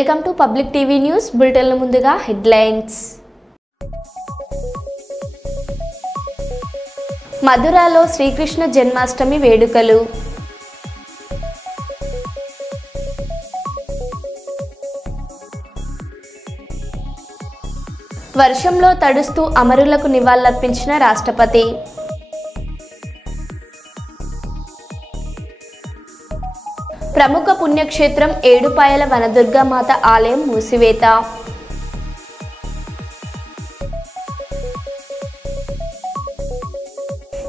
Welcome to public TV news బులెటిన్ల ముందుగా headlines. మధురాలో Srikrishna Janmashtami వేడుకలు. వర్షంలో తడుస్తూ అమరులకు నివాళులర్పించిన రాష్ట్రపతి. ప్రముఖ పుణ్యక్షేత్రం ఏడుపాయల వనదుర్గామాత ఆలయం మూసివేత.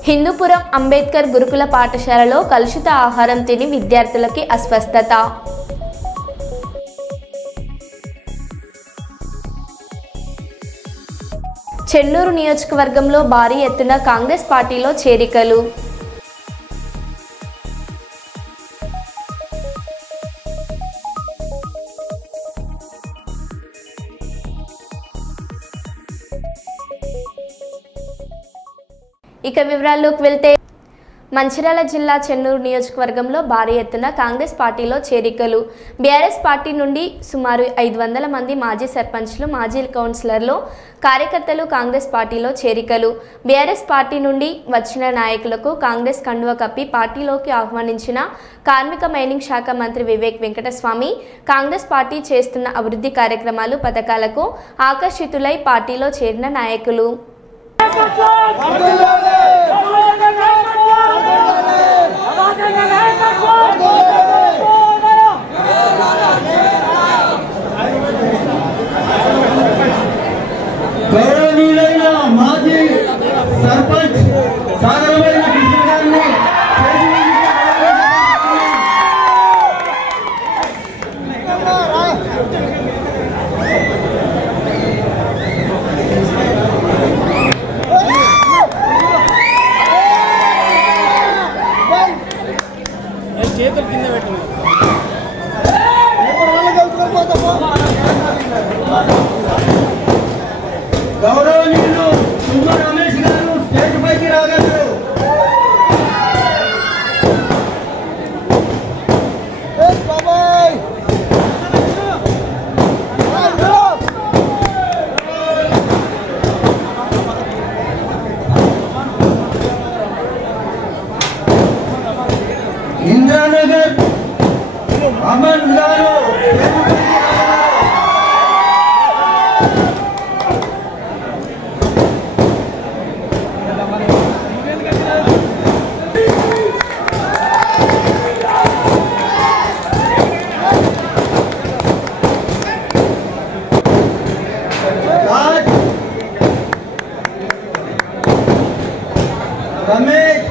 హిందూపురం అంబేద్కర్ గురుకుల పాఠశాలలో కలుషిత ఆహారం తిని విద్యార్థులకి అస్వస్థత. చెన్నూరు నియోజకవర్గంలో భారీ ఎత్తున కాంగ్రెస్ పార్టీలో చేరికలు. ఇక వివరాల్లోకి వెళ్తే మంచిర్యాల జిల్లా చెన్నూరు నియోజకవర్గంలో భారీ ఎత్తున కాంగ్రెస్ పార్టీలో చేరికలు. బీఆర్ఎస్ పార్టీ నుండి సుమారు 500 మంది మాజీ సర్పంచ్లు, మాజీ కౌన్సిలర్లు, కార్యకర్తలు కాంగ్రెస్ పార్టీలో చేరికలు. బీఆర్ఎస్ పార్టీ నుండి వచ్చిన నాయకులకు కాంగ్రెస్ కండువ కప్పి పార్టీలోకి ఆహ్వానించిన కార్మిక మైనింగ్ శాఖ మంత్రి వివేక్ వెంకటస్వామి కాంగ్రెస్ పార్టీ చేస్తున్న అభివృద్ధి కార్యక్రమాలు, పథకాలకు ఆకర్షితులై పార్టీలో చేరిన నాయకులు. గౌరవనీయులైన మాజీ సర్పంచ్ సాగరమైన కృష్ణ గారిని చేతులు కింద పెట్టిన గౌరవనీయులు తుమ్మ రమేష్ గారు స్టేజ్ పైకి రాగలరు. ఇంద్రానగర్ అమన్ గారు రమేష్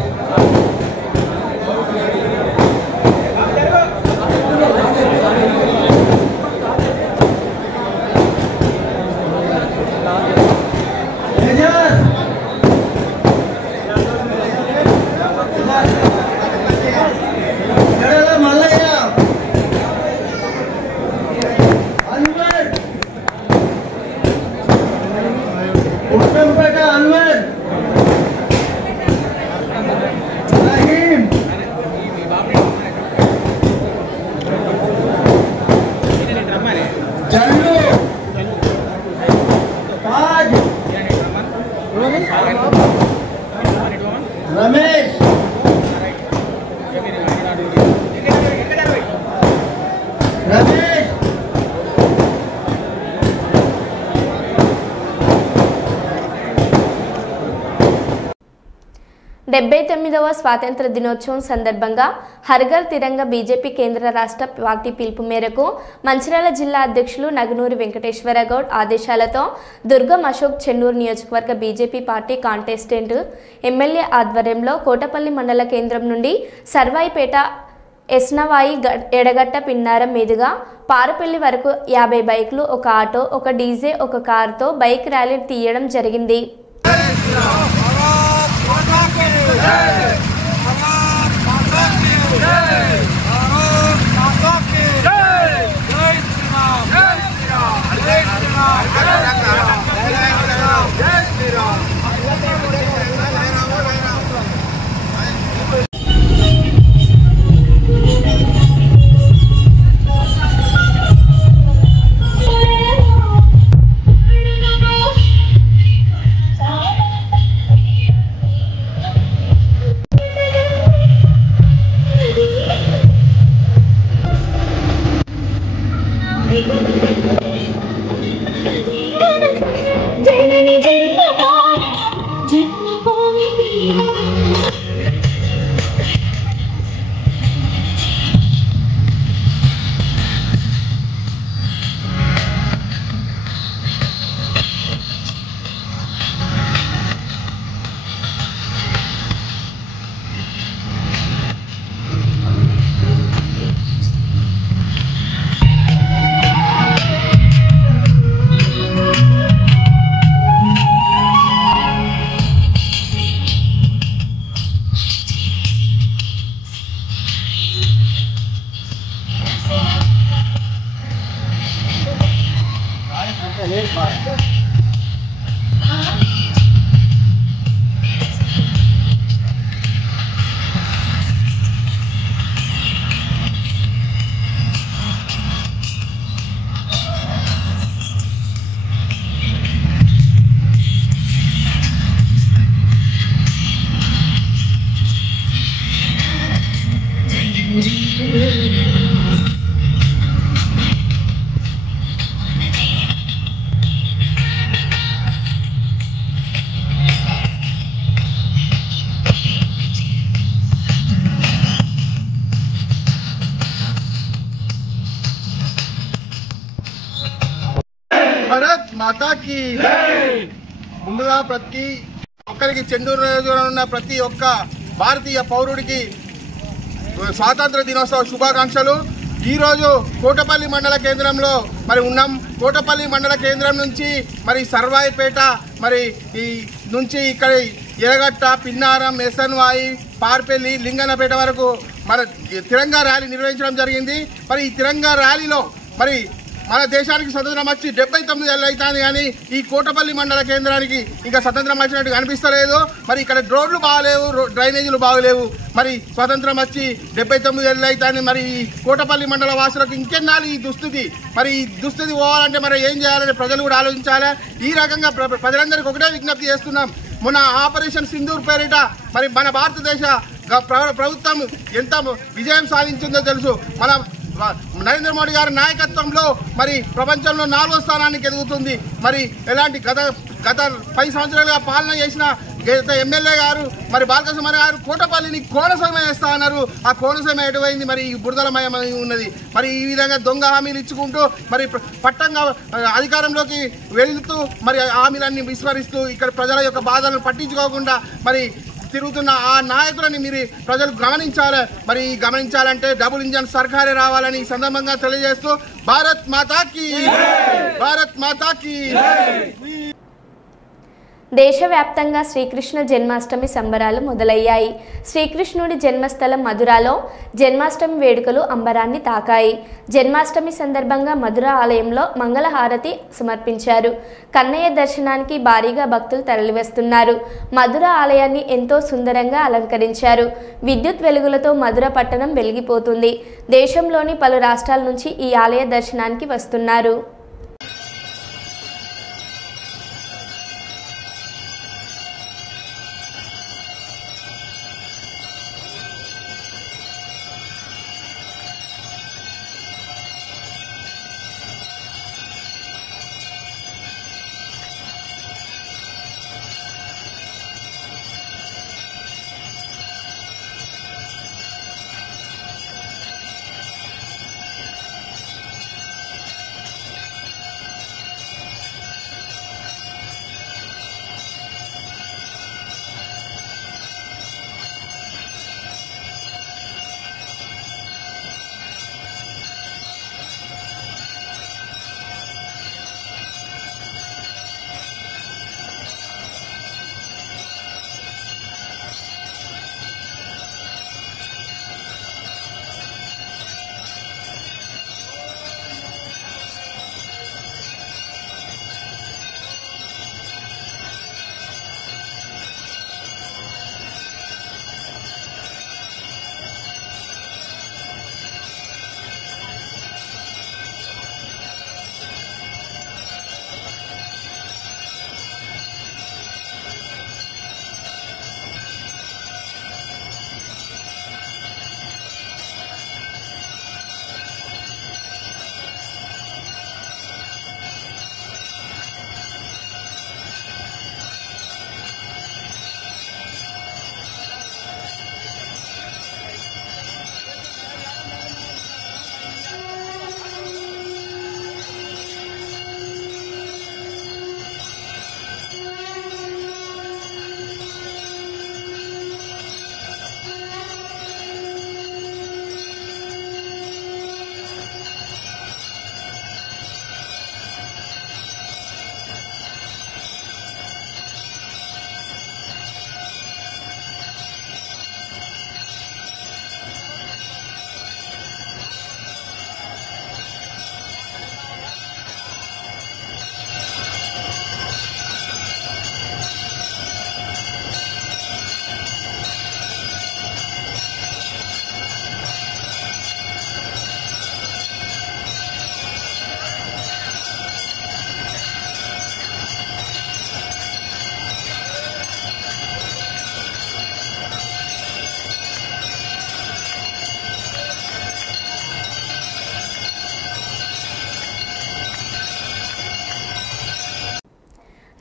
రమేష్ 79వ స్వాతంత్ర దినోత్సవం సందర్భంగా హర్ఘర్ తిరంగా బీజేపీ కేంద్ర రాష్ట్ర పార్టీ పిలుపు మేరకు మంచిర్యాల జిల్లా అధ్యక్షులు నగనూరి వెంకటేశ్వర గౌడ్ ఆదేశాలతో దుర్గం అశోక్ చెన్నూరు నియోజకవర్గ బీజేపీ పార్టీ కాంటెస్టెంట్ ఎమ్మెల్యే ఆధ్వర్యంలో కోటపల్లి మండల కేంద్రం నుండి సర్వాయిపేట ఎస్నవాయి ఎడగట్ట పిన్నారం మీదుగా పారుపల్లి వరకు 50 బైకులు, ఒక ఆటో, ఒక డీజే, ఒక కారుతో బైక్ ర్యాలీ తీయడం జరిగింది. భారత్ మాతాకి ముందుగా ప్రతి ఒక్కరికి చెండూరు నియోజకవర్గంలో ఉన్న ప్రతి ఒక్క భారతీయ పౌరుడికి స్వాతంత్ర దినోత్సవ శుభాకాంక్షలు. ఈరోజు కోటపల్లి మండల కేంద్రంలో మరి ఉన్నాం. కోటపల్లి మండల కేంద్రం నుంచి మరి సర్వాయిపేట మరి ఈ నుంచి ఇక్కడ ఎరగట్ట, పిన్నారం, ఎస్ఎన్వాయి, పార్పల్లి, లింగన్నపేట వరకు మన తిరంగా ర్యాలీ నిర్వహించడం జరిగింది. మరి ఈ తిరంగా ర్యాలీలో మరి మన దేశానికి స్వతంత్రం వచ్చి 79 ఏళ్ళు అవుతుంది, కానీ ఈ కోటపల్లి మండల కేంద్రానికి ఇంకా స్వతంత్రం వచ్చినట్టు కనిపిస్తలేదు. మరి ఇక్కడ రోడ్లు బాగలేవు, డ్రైనేజీలు బాగలేవు. మరి స్వతంత్రం వచ్చి 79 ఏళ్ళు అవుతుంది. మరి ఈ కోటపల్లి మండల వాసులకు ఇంకెన్నాళ్ళు ఈ దుస్థితి? మరి ఈ దుస్థితి పోవాలంటే మరి ఏం చేయాలని ప్రజలు కూడా ఆలోచించాలి. ఈ రకంగా ప్రజలందరికీ ఒకటే విజ్ఞప్తి చేస్తున్నాం. మొన్న ఆపరేషన్ సింధూర్ పేరిట మరి మన భారతదేశ ప్రభుత్వం ఎంత విజయం సాధించిందో తెలుసు. మన నరేంద్ర మోడీ గారి నాయకత్వంలో మరి ప్రపంచంలో 4వ స్థానానికి ఎదుగుతుంది. మరి ఎలాంటి గత 10 సంవత్సరాలుగా పాలన చేసిన ఎమ్మెల్యే గారు మరి బాలకృష్ణ గారు కోటపల్లిని కోనసీమ వేస్తా అన్నారు. ఆ కోనసీమ ఎటువైంది? మరి బురదలమయమై ఉన్నది. మరి ఈ విధంగా దొంగ హామీలు ఇచ్చుకుంటూ మరి పట్టంగా అధికారంలోకి వెళ్తూ మరి హామీలన్నీ విస్మరిస్తూ ఇక్కడ ప్రజల యొక్క బాధలను పట్టించుకోకుండా మరి తిరుగుతున్న ఆ నాయకులని మీరు ప్రజలు గమనించాలి. మరి గమనించాలంటే డబుల్ ఇంజన్ సర్కారే రావాలని ఈ సందర్భంగా తెలియజేస్తూ భారత్ మాతాకి, భారత్ మాతాకి. దేశవ్యాప్తంగా శ్రీకృష్ణ జన్మాష్టమి సంబరాలు మొదలయ్యాయి. శ్రీకృష్ణుడి జన్మస్థలం మధురాలో జన్మాష్టమి వేడుకలు అంబరాన్ని తాకాయి. జన్మాష్టమి సందర్భంగా మధుర ఆలయంలో మంగళహారతి సమర్పించారు. కన్నయ్య దర్శనానికి భారీగా భక్తులు తరలివస్తున్నారు. మధుర ఆలయాన్ని ఎంతో సుందరంగా అలంకరించారు. విద్యుత్ వెలుగులతో మధుర పట్టణం వెలిగిపోతుంది. దేశంలోని పలు రాష్ట్రాల నుంచి ఈ ఆలయ దర్శనానికి వస్తున్నారు.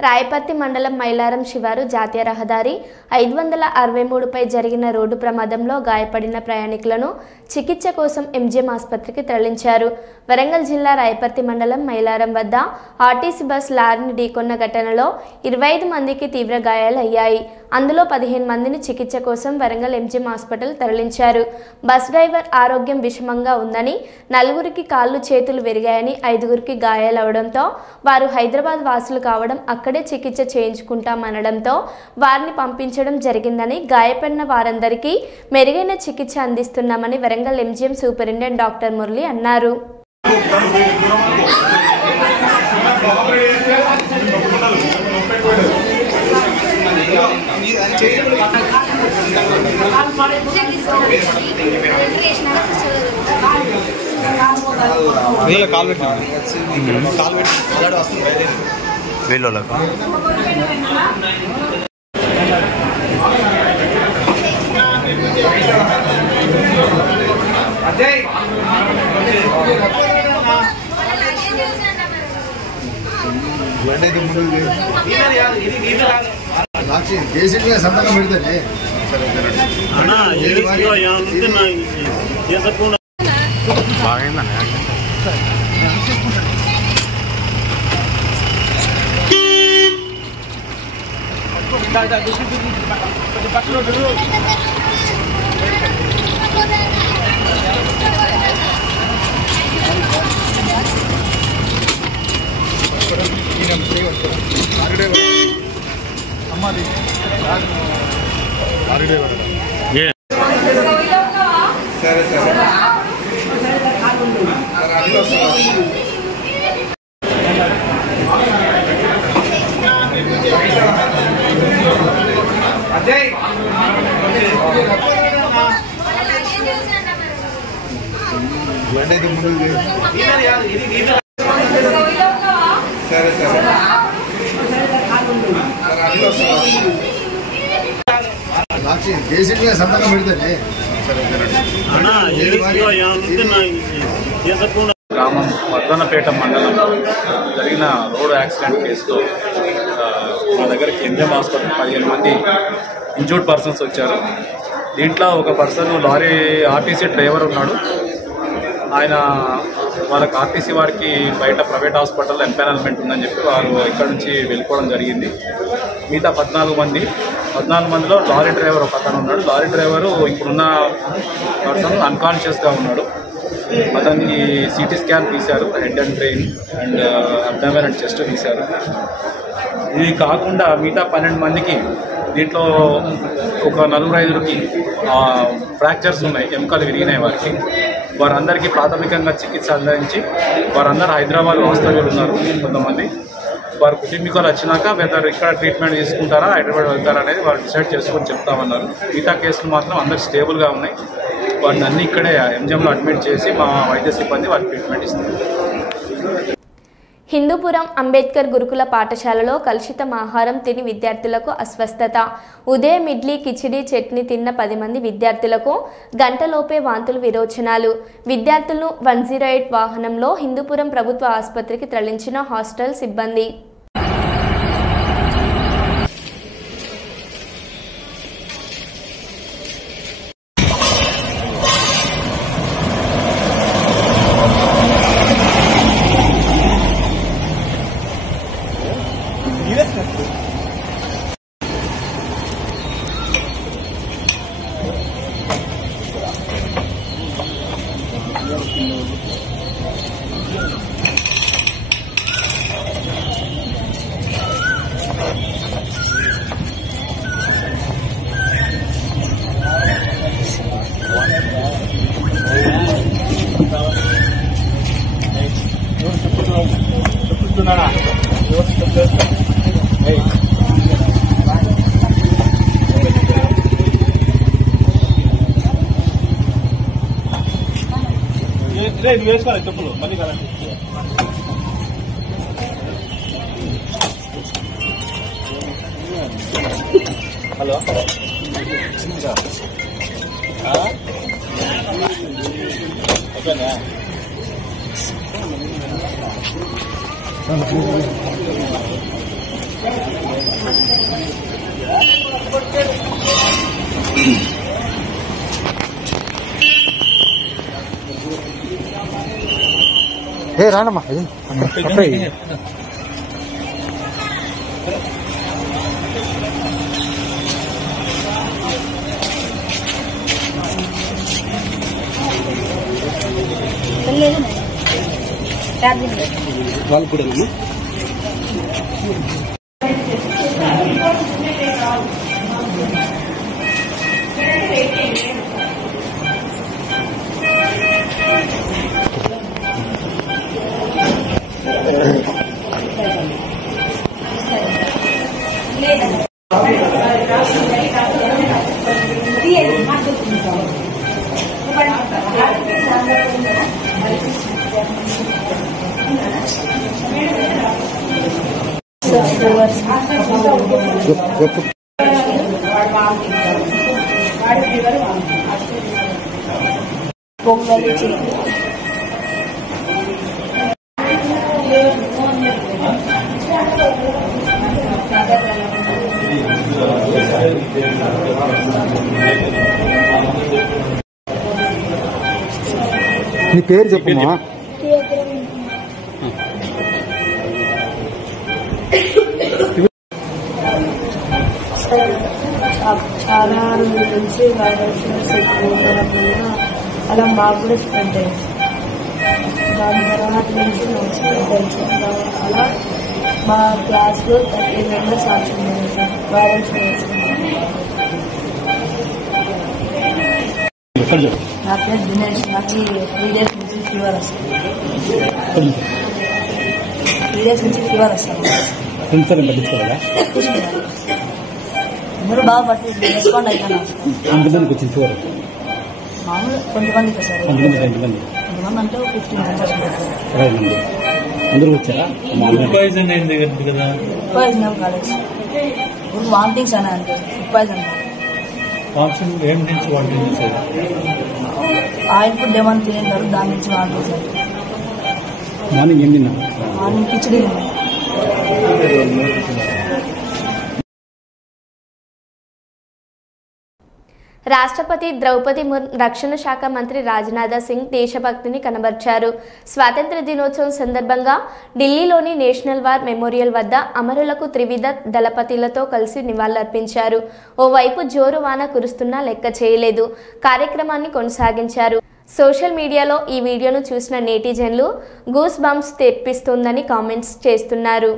రాయపర్తి మండలం మైలారం శివారు జాతీయ రహదారి 563పై జరిగిన రోడ్డు ప్రమాదంలో గాయపడిన ప్రయాణికులను చికిత్స కోసం ఎంజీఎం ఆసుపత్రికి తరలించారు. వరంగల్ జిల్లా రాయపర్తి మండలం మైలారం వద్ద ఆర్టీసీ బస్ లారీని ఢీకొన్న ఘటనలో 25 మందికి తీవ్ర గాయాలయ్యాయి. అందులో 15 మందిని చికిత్స కోసం వరంగల్ ఎంజీఎం హాస్పిటల్ తరలించారు. బస్ డ్రైవర్ ఆరోగ్యం విషమంగా ఉందని, 4గురికి కాళ్ళు చేతులు విరిగాయని, 5గురికి గాయాలవడంతో వారు హైదరాబాద్ వాసులు కావడం అక్కడే చికిత్స చేయించుకుంటామనడంతో వారిని పంపించడం జరిగిందని, గాయపడిన వారందరికీ మెరుగైన చికిత్స అందిస్తున్నామని Warangal MGM superintendent doctor Murali అన్నారు. సంతకం పెడతానే సరే సరే అజయ్ ముందు సరే సరే సంతకం పెడతానే గ్రామం వర్ధనపేట మండలంలో జరిగిన రోడ్ యాక్సిడెంట్ కేసులో మా దగ్గరికి ఎంజీఎం హాస్పిటల్ 15 మంది ఇంజూర్డ్ పర్సన్స్ వచ్చారు. దీంట్లో ఒక పర్సన్ లారీ ఆర్టీసీ డ్రైవర్ ఉన్నాడు. ఆయన వాళ్ళకి ఆర్టీసీ వారికి బయట ప్రైవేట్ హాస్పిటల్లో ఎంపానల్మెంట్ ఉందని చెప్పి వారు ఇక్కడ నుంచి వెళ్ళిపోవడం జరిగింది. మిగతా 14 మందిలో లారీ డ్రైవర్ ఒక అతను ఉన్నాడు. లారీ డ్రైవరు ఇప్పుడున్న పర్సన్ అన్కాన్షియస్గా ఉన్నాడు. అతనికి సిటీ స్కాన్ తీశారు, head and brain and abdomen and chest తీశారు. ఇది కాకుండా మిగతా 12 మందికి దీంట్లో ఒక 4-5కి ఫ్రాక్చర్స్ ఉన్నాయి, ఎముకలు విరిగినాయి వారికి. వారందరికీ ప్రాథమికంగా చికిత్స అందించి వారందరూ హైదరాబాద్ వాస్తవ్యులు ఉన్నారు. కొంతమంది వారి కుటుంబీకులు వచ్చినాక వెదర్ ఇక్కడ ట్రీట్మెంట్ తీసుకుంటారా హైదరాబాద్ వెళ్తారా అనేది వాళ్ళు డిసైడ్ చేసుకొని చెప్తామన్నారు. మిగతా కేసులు మాత్రం అందరు స్టేబుల్గా ఉన్నాయి. వాటిని అన్ని ఇక్కడే ఎంజీఎంలో అడ్మిట్ చేసి మా వైద్య సిబ్బంది వారికి ట్రీట్మెంట్ ఇస్తారు. హిందూపురం అంబేద్కర్ గురుకుల పాఠశాలలో కలుషితం ఆహారం తిని విద్యార్థులకు అస్వస్థత. ఉదయం ఇడ్లీ, కిచిడి, చట్నీ తిన్న 10 మంది విద్యార్థులకు గంటలోపే వాంతులు, విరోచనాలు. విద్యార్థులను 108 వాహనంలో హిందూపురం ప్రభుత్వ ఆసుపత్రికి తరలించిన హాస్టల్ సిబ్బంది. వేసుకోవాలి చెప్పులు మళ్ళీ కదండి. హలో ఓకేనా? రానమ్మా వాళ్ళు కూడా పొంగలి నీ పేరు చెప్పమ్మా. చాలా రోజుల నుంచి వైరస్ ఎక్కువ ఉండడం వల్ల అలా మాకు కూడా స్ప్రెడ్ అయింది. దాని తర్వాత నుంచి నాకు స్ప్రెడ్ అయింది. అలా మా క్లాస్లో 30 మెంబర్స్ ఆడుతున్నారు సార్ వైరస్. నా పేరు దినేష్. నాకు 3 days నుంచి ఫీవర్ వస్తుంది. 3 days నుంచి ఫీవర్ వస్తుంది. అందరూ బాగా పట్టి రెస్పాండ్ అవుతాను. ఎంతమందికి వచ్చింది ఫీవర్? మామూలు కొంతమందికి సార్. కొంతమంది అంటే 15 మెంబర్స్ అందరూ వచ్చారా? పాయిజన్ ఏం కాలేదు సార్. ఇప్పుడు వామిటింగ్స్ అని అంటే ఫుడ్ పాయిజన్ ఆయిల్ ఫుడ్ ఏమని తిన్నారు, దాని నుంచి వామిటింగ్ సార్. మార్నింగ్ ఏం తిన్నా? మార్నింగ్ కిచడీ. రాష్ట్రపతి ద్రౌపది ముర్ము రక్షణ శాఖ మంత్రి రాజ్నాథ్ సింగ్ దేశభక్తిని కనబర్చారు. స్వాతంత్ర్య దినోత్సవం సందర్భంగా ఢిల్లీలోని నేషనల్ వార్ మెమోరియల్ వద్ద అమరులకు త్రివిధ దళపతులతో కలిసి నివాళులర్పించారు. ఓవైపు జోరు వాన కురుస్తున్నా లెక్క చేయలేదు కార్యక్రమాన్ని కొనసాగించారు. సోషల్ మీడియాలో ఈ వీడియోను చూసిన నెటిజన్లు గూస్ బంప్స్ తెప్పిస్తుందని కామెంట్స్ చేస్తున్నారు.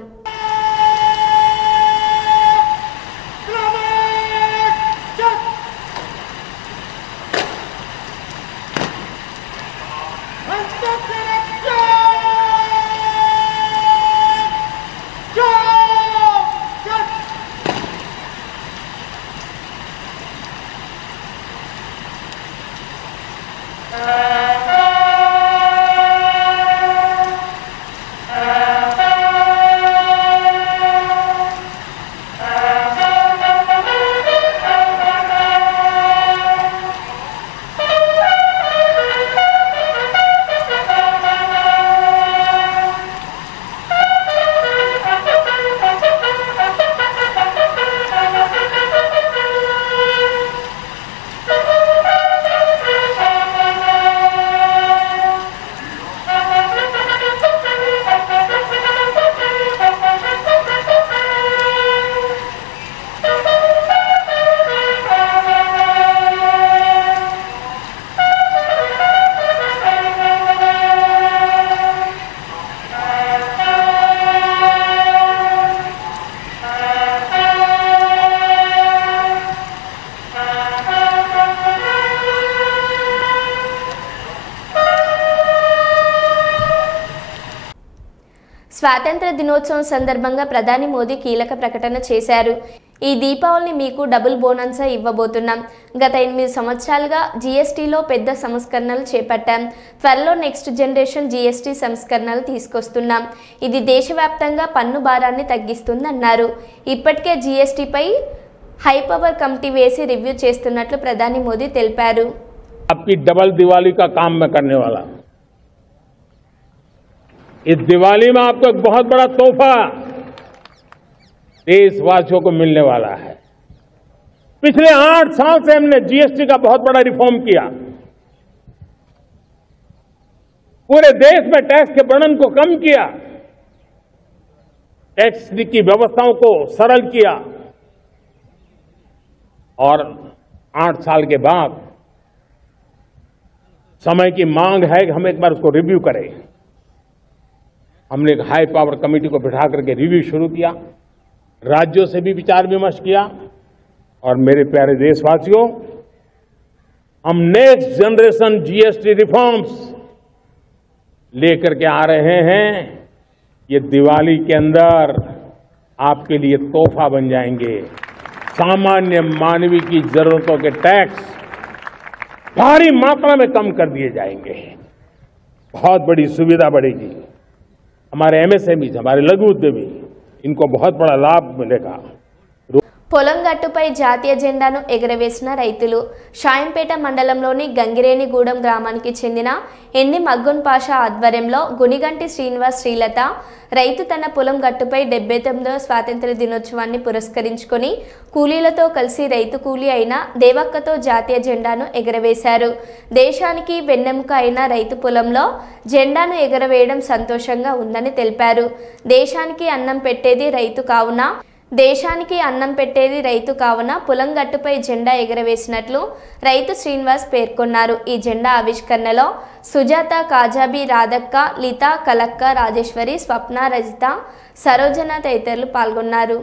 స్వాతంత్ర దినోత్సవం సందర్భంగా ప్రధాని మోదీ కీలక ప్రకటన చేశారు. ఈ దీపావళిని మీకు డబుల్ బోనస్గా ఇవ్వబోతున్నాం. గత 8 సంవత్సరాలుగా జీఎస్టీలో పెద్ద సంస్కరణలు చేపట్టాం. త్వరలో నెక్స్ట్ జనరేషన్ జీఎస్టీ సంస్కరణలు తీసుకొస్తున్నాం. ఇది దేశవ్యాప్తంగా పన్ను భారాన్ని తగ్గిస్తుందన్నారు. ఇప్పటికే జీఎస్టీపై హై పవర్ కమిటీ వేసి రివ్యూ చేస్తున్నట్లు ప్రధాని మోదీ తెలిపారు. आपकी डबल दिवाली का काम मैं करने वाला। इस दिवाली में आपको एक बहुत बड़ा तोहफा देशवासियों को मिलने वाला है। पिछले 8 साल से हमने जीएसटी का बहुत बड़ा रिफॉर्म किया, पूरे देश में टैक्स के बर्डन को कम किया, टैक्स की व्यवस्थाओं को सरल किया और 8 साल के बाद समय की मांग है कि हम एक बार उसको रिव्यू करें। हमने एक हाई पावर कमेटी को बिठा करके रिव्यू शुरू किया, राज्यों से भी विचार विमर्श किया और मेरे प्यारे देशवासियों, हम नेक्स्ट जनरेशन जीएसटी रिफॉर्म्स लेकर के आ रहे हैं। ये दिवाली के अंदर आपके लिए तोहफा बन जाएंगे। सामान्य मानवीय की जरूरतों के टैक्स भारी मात्रा में कम कर दिए जाएंगे, बहुत बड़ी सुविधा बढ़ेगी। हमारे एमएसएमई, हमारे लघु उद्यमी, इनको बहुत बड़ा लाभ मिलेगा। పొలం గట్టుపై జాతీయ జెండాను ఎగరవేసిన రైతులు. షాయంపేట మండలంలోని గంగిరేనిగూడెం గ్రామానికి చెందిన ఎన్ని మగ్గున్ పాషా ఆధ్వర్యంలో గునిగంటి శ్రీనివాస్ శ్రీలత రైతు తన పొలం గట్టుపై 79వ స్వాతంత్ర దినోత్సవాన్ని పురస్కరించుకొని కూలీలతో కలిసి రైతు కూలీ అయిన దేవక్కతో జాతీయ జెండాను ఎగరవేశారు. దేశానికి వెన్నెముక అయిన రైతు పొలంలో జెండాను ఎగరవేయడం సంతోషంగా ఉందని తెలిపారు. దేశానికి అన్నం పెట్టేది రైతు కావున పొలం గట్టుపై జెండా ఎగరవేసినట్లు రైతు శ్రీనివాస్ పేర్కొన్నారు. ఈ జెండా ఆవిష్కరణలో సుజాత, కాజాబి, రాధక్క, లిత, కలక్క, రాజేశ్వరి, స్వప్న, రజిత, సరోజన తదితరులు పాల్గొన్నారు.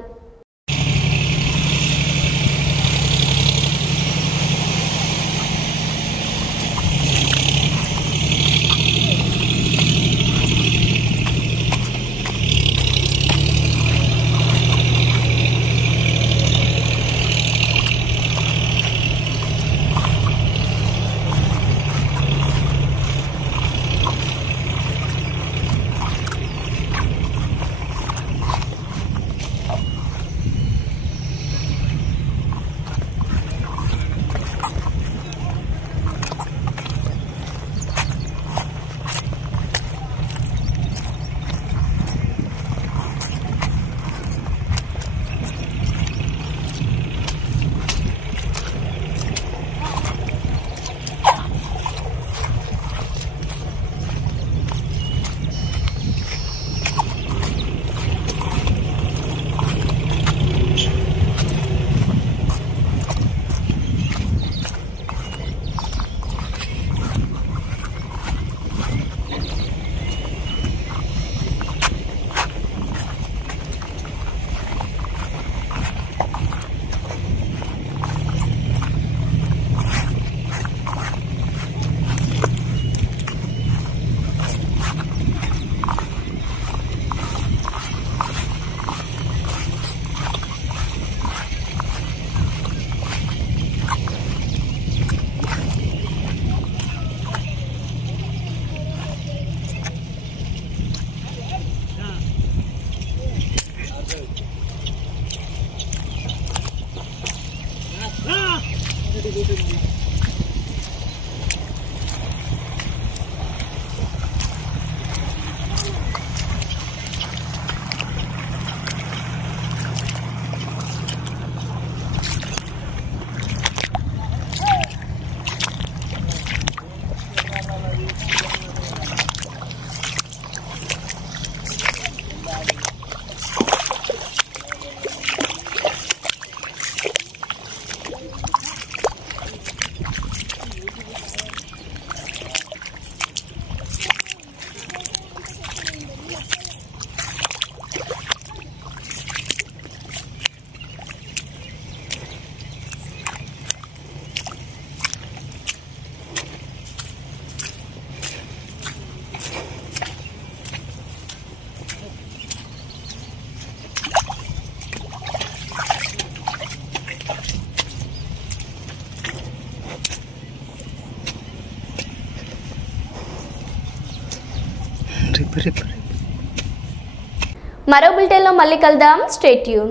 మరో బులెటిన్లో మళ్ళీ కలుద్దాం. Stay tune.